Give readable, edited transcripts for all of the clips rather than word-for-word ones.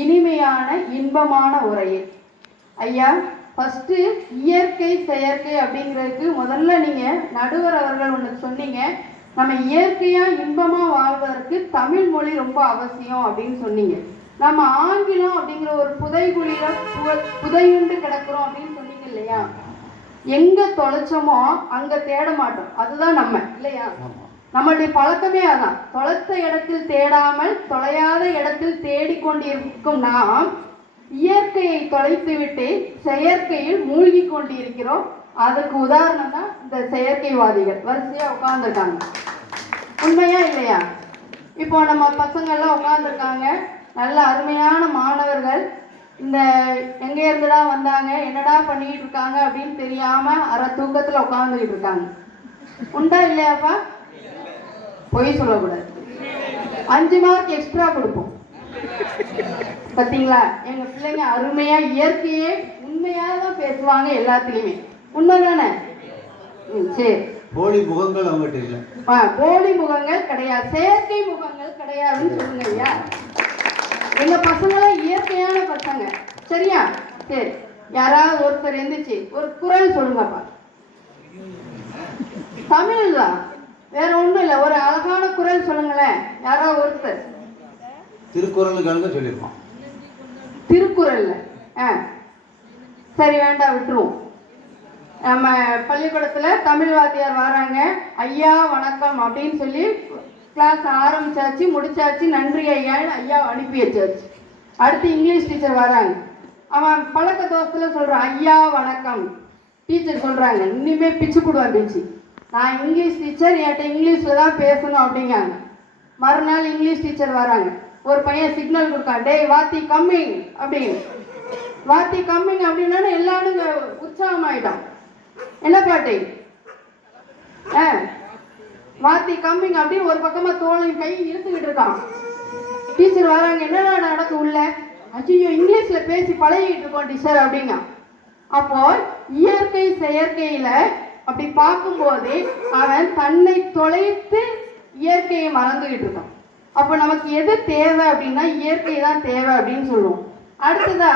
இனிமையான இன்பமான உரையை. ஐயா, ஃபஸ்ட்டு இயற்கை செயற்கை அப்படிங்கிறதுக்கு முதல்ல நீங்கள் நடுவர் அவர்கள் ஒன்று சொன்னீங்க. நம்ம இயற்கையாக இன்பமாக வாழ்வதற்கு தமிழ் மொழி ரொம்ப அவசியம் அப்படின்னு சொன்னீங்க. நம்ம ஆங்கிலம் அப்படிங்கிற ஒரு புதையுண்டு கிடக்கிறோம் அப்படின்னு சொன்னீங்க இல்லையா? எங்கே தொலைச்சோமோ அங்கே தேட மாட்டோம். அதுதான் நம்ம இல்லையா? நம்மளுடைய பழக்கமே அதான். தொலைத்த இடத்தில் தேடாமல் தொலையாத இடத்தில் தேடிக்கொண்டிருக்கும் நாம் இயற்கையை தொலைத்துவிட்டு செயற்கையில் மூழ்கி கொண்டிருக்கிறோம். அதுக்கு உதாரணம் தான் இந்த செயற்கைவாதிகள் வரிசையாக உட்காந்துருக்காங்க. உண்மையா இல்லையா? இப்போ நம்ம பசங்கள்லாம் உட்காந்துருக்காங்க, நல்ல அருமையான மாணவர்கள். இந்த எங்கே இருந்துடா வந்தாங்க, என்னடா பண்ணிக்கிட்டு இருக்காங்க அப்படின்னு தெரியாமல் அரை தூக்கத்தில் உட்காந்துக்கிட்டு இருக்காங்க. உண்டா இல்லையாப்பா? பொய் சொல்லக்கூடாது. 5 மார்க் எக்ஸ்ட்ரா கொடுப்போம். பார்த்தீங்களா? எங்கள் பிள்ளைங்க அருமையாக இயற்கையே உண்மையாக தான் பேசுவாங்க எல்லாத்துலேயுமே. உண்மைதானே? சரி. போலி முகங்கள் அவங்ககிட்ட இல்லை. போலி முகங்கள் கிடையாது, செயற்கை முகங்கள் கிடையாதுன்னு சொல்லுங்க ஐயா. எங்க பசங்களாம் இயற்கையான பசங்க. சரியா? சரி, யாராவது ஒருத்தர் எழுந்துச்சு ஒரு குரல் சொல்லுங்கப்பா. தமிழ் தான், வேற ஒன்றும் இல்லை. ஒரு அழகான குரல் சொல்லுங்களேன் யாராவது ஒருத்தர். திருக்குறளுக்கு சொல்லியிருக்கோம். திருக்குறள்ல சரி, வேண்டாம், விட்டுருவோம். நம்ம பள்ளிக்கூடத்தில் தமிழ் வாத்தியார் வராங்க, ஐயா வணக்கம் அப்படின்னு சொல்லி கிளாஸ் ஆரம்பிச்சாச்சு, முடிச்சாச்சு, நன்றி ஐயான்னு ஐயா அனுப்பி வச்சாச்சு. அடுத்து இங்கிலீஷ் டீச்சர் வராங்க, அவன் பழக்க தோசத்தில் சொல்கிறான் ஐயா வணக்கம். டீச்சர் சொல்கிறாங்க, இனிமேல் பிச்சு போடுவான் பேச்சு, நான் இங்கிலீஷ் டீச்சர், என்கிட்ட இங்கிலீஷில் தான் பேசணும் அப்படிங்காங்க. மறுநாள் இங்கிலீஷ் டீச்சர் வராங்க, ஒரு பையன் சிக்னல் கொடுக்கான், டேய் வாத்தி கம்மிங் அப்படின்னு. வாத்தி கம்மிங் அப்படின்னா எல்லாரும் உற்சாகமாயிட்டான். என்ன பாட்டு? வாத்தி கம்மிங் அப்படின்னு ஒரு பக்கமா தோளின் கை இழுத்துக்கிட்டு இருக்கான். டீச்சர் வராங்க, என்னடா நடக்கு உள்ள? ஐயோ இங்கிலீஷ்ல பேசி பழகிட்டு இருக்கோம் டீச்சர் அப்படிங்க. அப்போ இயற்கை செயற்கையில அப்படி பார்க்கும்போது அவன் தன்னை தொலைத்து இயற்கையை மறந்துகிட்டு இருக்கான். அப்போ நமக்கு எது தேவை அப்படின்னா இயற்கை தான் தேவை அப்படின்னு சொல்லுவோம். அடுத்ததா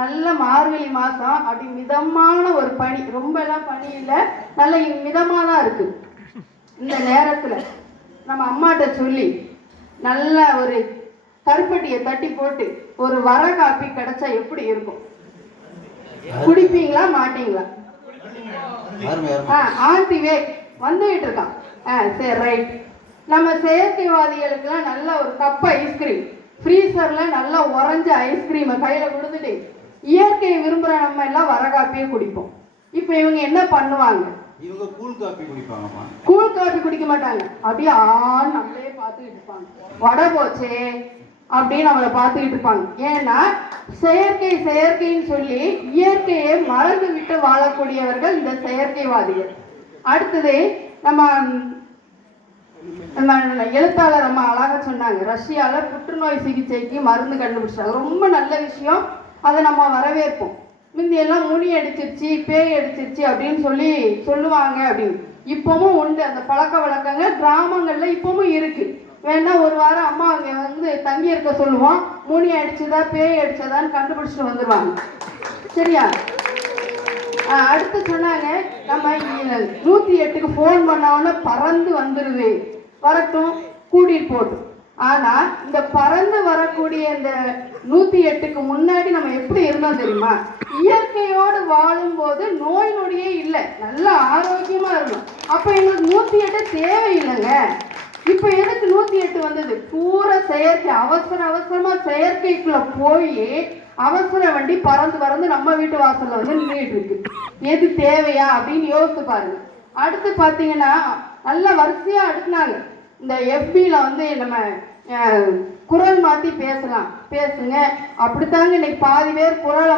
நல்ல மார்கழி மாதம், அப்படி மிதமான ஒரு பனி, ரொம்ப எல்லாம் பனி இல்லை, நல்ல மிதமாக தான் இருக்கு. இந்த நேரத்தில் நம்ம அம்மாட்ட சொல்லி நல்ல ஒரு கருப்பட்டியை தட்டி போட்டு ஒரு வர காப்பி கிடைச்சா எப்படி இருக்கும்? குடிப்பீங்களா மாட்டீங்களா? ஆண்டி வே வந்துகிட்டு இருக்கான். சரி, ரைட். நம்ம செயற்கைவாதிகளுக்கெல்லாம் நல்ல ஒரு கப் ஐஸ்கிரீம், ஃப்ரீசரில் நல்லா உறைஞ்ச ஐஸ்கிரீமை கையில் கொடுத்துட்டு இயற்கையை விரும்புகிற நம்ம எல்லாம் வர காப்பியே குடிப்போம். இப்போ இவங்க என்ன பண்ணுவாங்க? இவங்க கூல் காப்பி குடிப்பாங்கம்மா. கூல் காப்பி குடிக்க மாட்டாங்க, அப்படியே நம்மளே பார்த்துக்கிட்டு இருப்பாங்க. வடை போச்சே அப்படின்னு அவளை பார்த்துக்கிட்டு இருப்பாங்க. ஏன்னா செயற்கை செயற்கைன்னு சொல்லி இயற்கையை மறந்து விட்டு வாழக்கூடியவர்கள் இந்த செயற்கைவாதிகள். அடுத்தது நம்ம எழுத்தாளர் அம்மா அழகா சொன்னாங்க, ரஷ்யால புற்றுநோய் சிகிச்சைக்கு மருந்து கண்டுபிடிச்சாங்க. ரொம்ப நல்ல விஷயம், அதை நம்ம வரவேற்போம். முந்தி எல்லாம் முனி அடிச்சிருச்சு, பேய் அடிச்சிருச்சு அப்படின்னு சொல்லி சொல்லுவாங்க அப்படின்னு. இப்பவும் உண்டு அந்த பழக்க வழக்கங்கள், கிராமங்கள்ல இப்பவும் இருக்கு. வேணா ஒரு வாரம் அம்மா அங்கே வந்து தங்கி இருக்க சொல்லுவோம், முனி அடிச்சதா பேய் அடிச்சதான்னு கண்டுபிடிச்சிட்டு வந்துடுவாங்க. சரியா? அடுத்து சொன்னாங்க, நம்ம 108க்கு ஃபோன் பண்ணோன்னா பறந்து வந்துடுது, வரட்டும் கூட்டிட்டு போட்டும். ஆனா இந்த பறந்து வரக்கூடிய இந்த 108க்கு முன்னாடி நம்ம எப்படி இருந்தோம் தெரியுமா? இயற்கையோடு வாழும் போது நோய் நொடியே இல்லை, நல்ல ஆரோக்கியமா இருந்தோம். அப்ப எங்களுக்கு 108 தேவையில்லைங்க. இப்ப எதுக்கு 108 வந்தது? பூரா செயற்கை, அவசரமா செயற்கைக்குள்ள போய் அவசர வண்டி பறந்து நம்ம வீட்டு வாசல்ல வந்து நின்றுட்டு இருக்கு. எது தேவையா அப்படின்னு யோசித்து பாருங்க. அடுத்து பாத்தீங்கன்னா நல்ல வரிசையா அடுக்குனாங்க. இந்த FBல வந்து நம்ம குரல் மாற்றி பேசுங்க அப்படித்தாங்க. இன்னைக்கு பாதி பேர் குரலை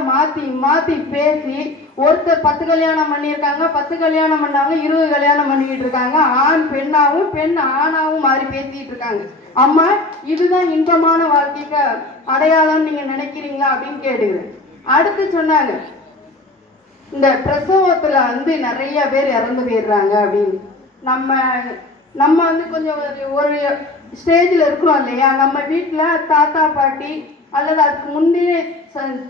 மாற்றி பேசி ஒருத்தர் 10 கல்யாணம் பண்ணியிருக்காங்க, 10 கல்யாணம் பண்ணாங்க, 20 கல்யாணம் பண்ணிக்கிட்டு இருக்காங்க. ஆண் பெண்ணாவும் பெண் ஆணாவும் மாறி பேசிக்கிட்டு இருக்காங்க. அம்மா, இதுதான் இன்பமான வாழ்க்கைக்கு அடையாளம் நீங்க நினைக்கிறீங்களா அப்படின்னு கேட்டுக்கிறேன். அடுத்து சொன்னாங்க, இந்த பிரசவத்துல வந்து நிறைய பேர் இறந்து போயிடுறாங்க அப்படின்னு. நம்ம வந்து கொஞ்சம் ஒரு ஸ்டேஜில் இருக்கிறோம் இல்லையா? நம்ம வீட்டில் தாத்தா பாட்டி அல்லது அதுக்கு முந்தைய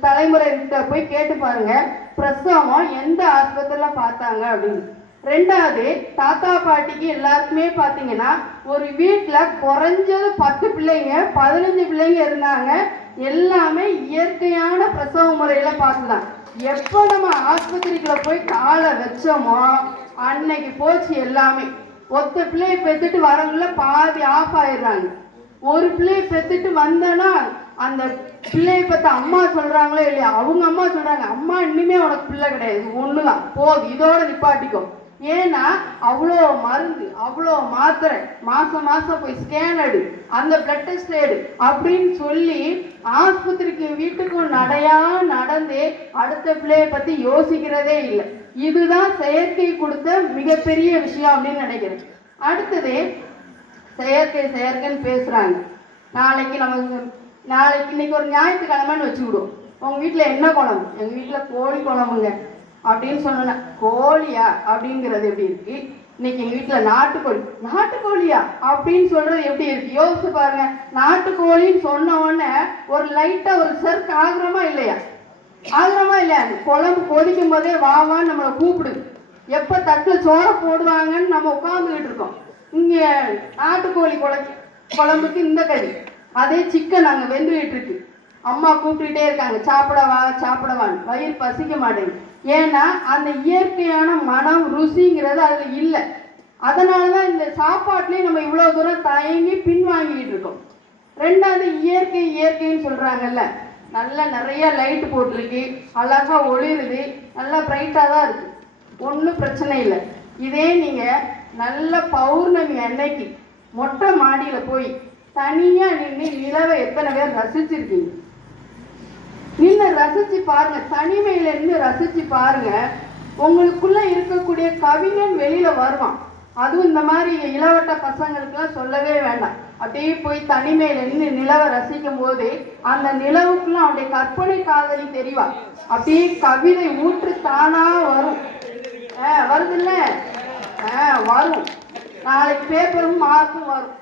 தலைமுறைகிட்ட போய் கேட்டு பாருங்க, பிரசவம் எந்த ஆஸ்பத்திரியில பார்த்தாங்க அப்படின்னு. ரெண்டாவது, தாத்தா பாட்டிக்கு எல்லாருக்குமே பார்த்தீங்கன்னா ஒரு வீட்டில் குறைஞ்சது 10 பிள்ளைங்க 15 பிள்ளைங்க இருந்தாங்க. எல்லாமே இயற்கையான பிரசவ முறையில பார்த்துதான். எப்போ நம்ம ஆஸ்பத்திரிக்குள்ள போய் காலை வச்சோமோ அன்னைக்கு போச்சு எல்லாமே. ஒத்த பிள்ளையை பெற்றுட்டு வரவங்கள பாதி ஆஃப் ஆயிடுறாங்க. ஒரு பிள்ளையை பெற்றுட்டு வந்தோன்னா அந்த பிள்ளையை பற்றி அம்மா சொல்கிறாங்களோ இல்லையா, அவங்க அம்மா சொல்கிறாங்க, அம்மா இனிமே உனக்கு பிள்ளை கிடையாது, ஒன்று தான் போதும், இதோட நிப்பாட்டிக்கோ. ஏன்னா அவ்வளோ மருந்து, அவ்வளோ மாத்திரை, மாதம் மாதம் போய் ஸ்கேன் எடு, அந்த பிளட் டெஸ்ட் எடு அப்படின்னு சொல்லி ஆஸ்பத்திரிக்கு வீட்டுக்கும் நடந்தே அடுத்த பிள்ளையை பற்றி யோசிக்கிறதே இல்லை. இதுதான் செயற்கை கொடுத்த மிகப்பெரிய விஷயம் அப்படின்னு நினைக்கிறேன். அடுத்தது, செயற்கைன்னு பேசுகிறாங்க. நாளைக்கு இன்னைக்கு ஒரு ஞாயிற்றுக்கிழமைன்னு வச்சுக்கிடுவோம். உங்கள் வீட்டில் என்ன குழம்பு? எங்கள் வீட்டில் கோழி குழம்புங்க அப்படின்னு சொன்னேன். கோழியா அப்படிங்கிறது எப்படி இருக்கு? இன்னைக்கு எங்கள் வீட்டில் நாட்டுக்கோழியா அப்படின்னு சொல்றது எப்படி இருக்கு? யோசிச்சு பாருங்க. நாட்டுக்கோழின்னு சொன்ன உடனே ஒரு லைட்டா ஒரு சர்க் ஆகுறமா இல்லையா? குழம்பு கொதிக்கும் போதே வான்னு நம்மளை கூப்பிடுது. எப்ப தட்டுல சோற போடுவாங்கன்னு நம்ம உட்காந்துக்கிட்டு இருக்கோம். இங்க நாட்டுக்கோழி குழம்புக்கு இந்த கறி, அதே சிக்கன் அங்கே வெந்துகிட்டு இருக்கு. அம்மா கூப்பிட்டுட்டே இருக்காங்க, சாப்பிடவான்னு. வயிறு பசிக்க மாட்டேங்குது. ஏன்னா அந்த இயற்கையான மனம் ருசிங்கிறது அதில் இல்லை. அதனாலதான் இந்த சாப்பாட்டுலேயும் நம்ம இவ்வளோ தூரம் தயங்கி பின்வாங்கிட்டு இருக்கோம். ரெண்டாவது, இயற்கைன்னு சொல்றாங்கல்ல, நல்லா நிறைய லைட் போட்டிருக்கு, அழகா ஒளிருது, நல்லா பிரைட்டாக தான் இருக்கு, ஒன்றும் பிரச்சனை இல்லை. இதே நீங்க நல்ல பௌர்ணமி அன்னைக்கு மொட்டை மாடியில போய் தனியா நின்று நிலவை எத்தனை பேர் ரசிச்சிருக்கீங்க? நின்று ரசிச்சு பாருங்க, தனிமையில இருந்து ரசிச்சு பாருங்க. உங்களுக்குள்ள இருக்கக்கூடிய கவிஞன் வெளியில வருவான். அதுவும் இந்த மாதிரி இளவட்ட பசங்களுக்குலாம் சொல்லவே வேண்டாம். அப்படியே போய் தனிமையில இருந்து நிலவை ரசிக்கும் போது அந்த நிலவுக்குள்ள அவனுடைய கற்பனை காதலி தெரிவா. அப்படியே கவிதை ஊற்று தானா வரும். வருதுல்ல? வரும். நாளைக்கு பேப்பரும் மார்க்கும் வரும்.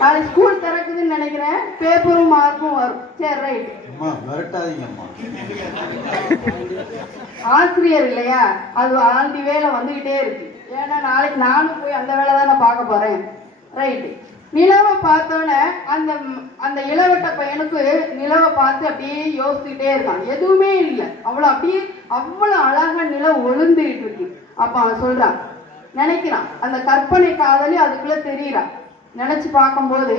நாளைக்கு ஸ்கூல் திறக்குதுன்னு நினைக்கிறேன், பேப்பரும் மார்க்கும் வரும். சரி, ரைட். ஆசிரியர் இல்லையா, அது ஆண்டி வேலை வந்துகிட்டே இருக்கு. ஏன்னா நாளைக்கு நானும் போய் அந்த வேலை தான் நான் பார்க்க போறேன். ரைட்டு. நிலவை பார்த்தோன்னே அந்த இளவட்ட பையனுக்கு நிலவை பார்த்து அப்படியே யோசிச்சுக்கிட்டே இருக்கான். எதுவுமே இல்லை, அவ்வளோ அழகா நிலம் ஒழுந்துகிட்டு இருக்கு. அப்ப அவன் சொல்றான், நினைக்கிறான், அந்த கற்பனை காதலி அதுக்குள்ள தெரியுறான். நினைச்சு பார்க்கும்போது,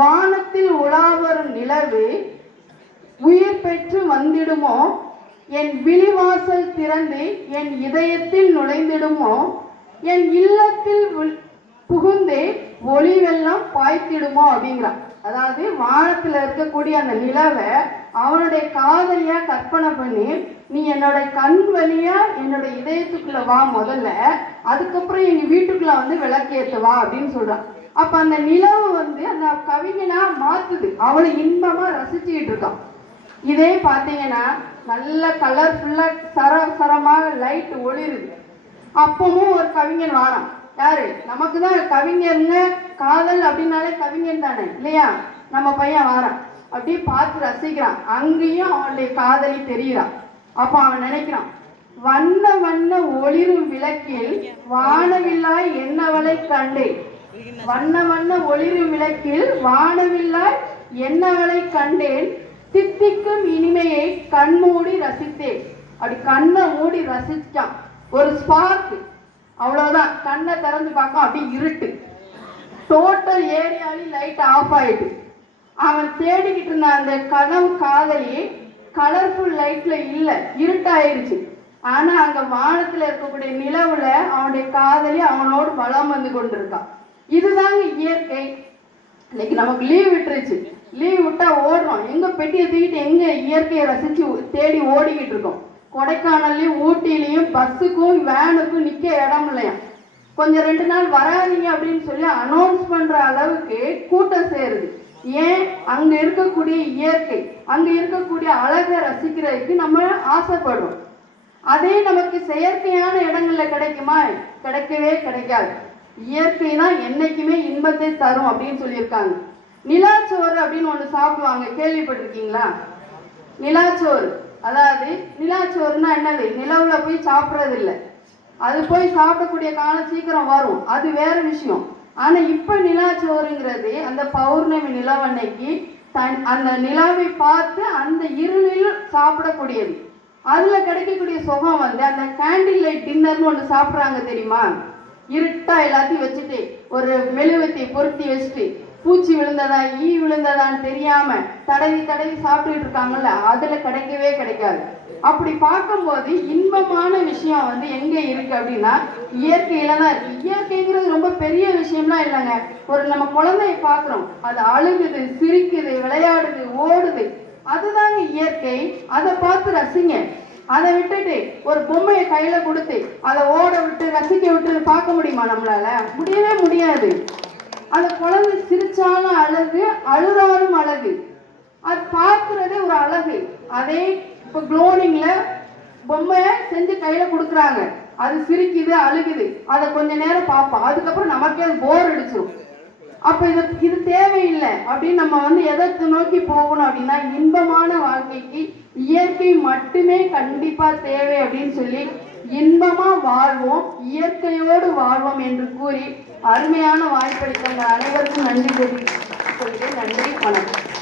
வானத்தில் உலாவரும் நிலவு உயிர் பெற்று வந்திடுமோ, என் விழிவாசல் திறந்து என் இதயத்தில் நுழைந்திடுமோ, என் இல்லத்தில் புகுந்து ஒளி வெள்ளம் பாய்த்திடுமோ அப்படிங்கிறான். அதாவது வானத்துல இருக்கக்கூடிய அந்த நிலவை அவனுடைய காதலியா கற்பனை பண்ணி, நீ என்னோட கண் வழியா என்னோட இதயத்துக்குள்ள வா முதல்ல, அதுக்கப்புறம் எங்க வீட்டுக்குள்ள வந்து விளக்கேத்து வா அப்படின்னு சொல்றான். அப்ப அந்த நிலவு அந்த கவிஞனா மாத்துது, அவளை இன்பமா ரசிச்சுக்கிட்டு இருக்கான். இதே பார்த்தீங்கன்னா நல்ல கலர்ஃபுல்லா சரமாக லைட் ஒளிருது. அப்பவும் ஒரு கவிஞன் வாரான். யாரு? நமக்கு தான் கவிஞருங்க, காதல் அப்படின்னாலே கவிஞன் தானே இல்லையா? நம்ம பையன் வாரான், அப்படியே பார்த்து ரசிக்கிறான். அங்கேயும் அவனுடைய காதலி தெரிகிறான். அப்ப அவன் நினைக்கிறான், வண்ண வண்ண ஒளிரும் விளக்கில் வானவில்லாய் என்னவளை கண்டேன், வண்ண வண்ண ஒளிரும் விளக்கில் வானவில்லாய் என்னவளை கண்டேன், தித்திக்கும் இனிமையை கண்மூடி ரசித்தேன். அப்படி கண்ணை மூடி ரசிச்சான். ஒரு ஸ்பார்க், அவ்வளவுதான். கண்ணை திறந்து பார்க்க அப்படி இருட்டு, டோட்டல் ஏரியாலையும் லைட் ஆஃப் ஆயிட்டு. அவன் தேடிக்கிட்டு இருந்த அந்த கனவு காதலி கலர்ஃபுல் லைட்ல இல்ல, இருட்டாயிருச்சு. ஆனா அங்க வானத்துல இருக்கக்கூடிய நிலவுல அவனுடைய காதலி அவனோடு வளம் வந்து கொண்டிருக்கான். இதுதாங்க இயற்கை. இன்னைக்கு நமக்கு லீவ் விட்டுருச்சு, லீவ் விட்டா ஓடுறோம், எங்க பெட்டியை தூக்கிட்டு எங்க இயற்கையை ரசிச்சு தேடி ஓடிக்கிட்டு இருக்கோம். கொடைக்கானல்லையும் ஊட்டிலையும் பஸ்ஸுக்கும் வேனுக்கும் நிக்க இடம் இல்லையா. கொஞ்சம் 2 நாள் வராதீங்க அப்படின்னு சொல்லி அனௌன்ஸ் பண்ற அளவுக்கு கூட்டம் சேருது. ஏன்? அங்க இருக்கக்கூடிய இயற்கை, அங்க இருக்கக்கூடிய அழகை ரசிக்கிறதுக்கு நம்ம ஆசைப்படுறோம். அதே நமக்கு செயற்கையான இடங்கள்ல கிடைக்குமா? கிடைக்கவே கிடைக்காது. இயற்கை தான் என்னைக்குமே இன்பத்தை தரும் அப்படின்னு சொல்லியிருக்காங்க. நிலாச்சோறு அப்படின்னு ஒன்று சாப்பிடுவாங்க, கேள்விப்பட்டிருக்கீங்களா? நிலாச்சோறு, அதாவது நிலாச்சோறுனா என்னது? நிலவுல போய் சாப்பிட்றது இல்லை, அது போய் சாப்பிடக்கூடிய காலம் சீக்கிரம் வரும், அது வேற விஷயம். ஆனா இப்ப நிலாச்சோறுங்கிறது அந்த பௌர்ணமி நிலவன்னைக்கு அந்த நிலாவை பார்த்து அந்த இருளில் சாப்பிடக்கூடியது. அதுல கிடைக்கக்கூடிய சுகம் வந்து அந்த கேண்டில் லைட் டின்னர்னு ஒன்று சாப்பிட்றாங்க தெரியுமா? இருட்டா எல்லாத்தையும் வச்சுட்டு ஒரு மெழுகுவத்தை பொருத்தி வச்சுட்டு பூச்சி விழுந்ததா ஈ விழுந்ததான்னு தெரியாம தடவி தடவி சாப்பிட்டுட்டு இருக்காங்கல்ல, அதுல கிடைக்கவே கிடைக்காது. அப்படி பார்க்கும்போது இன்பமான விஷயம் வந்து எங்க இருக்கு அப்படின்னா இயற்கையில தான் இருக்கு. இயற்கைங்கிறது ரொம்ப பெரிய விஷயம்லாம் இல்லைங்க. ஒரு நம்ம குழந்தைய பார்க்குறோம், அது அழுகுது, சிரிக்குது, விளையாடுது, ஓடுது, அதுதாங்க இயற்கை. அதை பார்த்து ரசிங்க. அதை விட்டுட்டு ஒரு பொம்மையை கையில கொடுத்து அதை ஓட விட்டு ரசிக்க விட்டு பார்க்க முடியுமா? நம்மளால முடியவே முடியாது. அந்த குழந்தை சிரிச்சாலும் அழகு, அழுதாலும் அழகு, அது பார்க்கறதே ஒரு அழகு. அதே இப்போ குளோனிங்ல பொம்மையை செஞ்சு கையில கொடுக்குறாங்க, அது சிரிக்குது, அழுகுது, அதை கொஞ்ச நேரம் பார்ப்போம், அதுக்கப்புறம் நமக்கே அது போர் அடிச்சிடும். அப்ப இது தேவையில்லை அப்படின்னு நம்ம வந்து எதை நோக்கி போகணும் அப்படின்னா இன்பமான வாழ்க்கைக்கு இயற்கை மட்டுமே கண்டிப்பா தேவை அப்படின்னு சொல்லி இன்பமா வாழ்வோம், இயற்கையோடு வாழ்வோம் என்று கூறி அருமையான வாய்ப்பளித்த அனைவருக்கும் நன்றி சொல்கிறேன். நன்றி, வணக்கம்.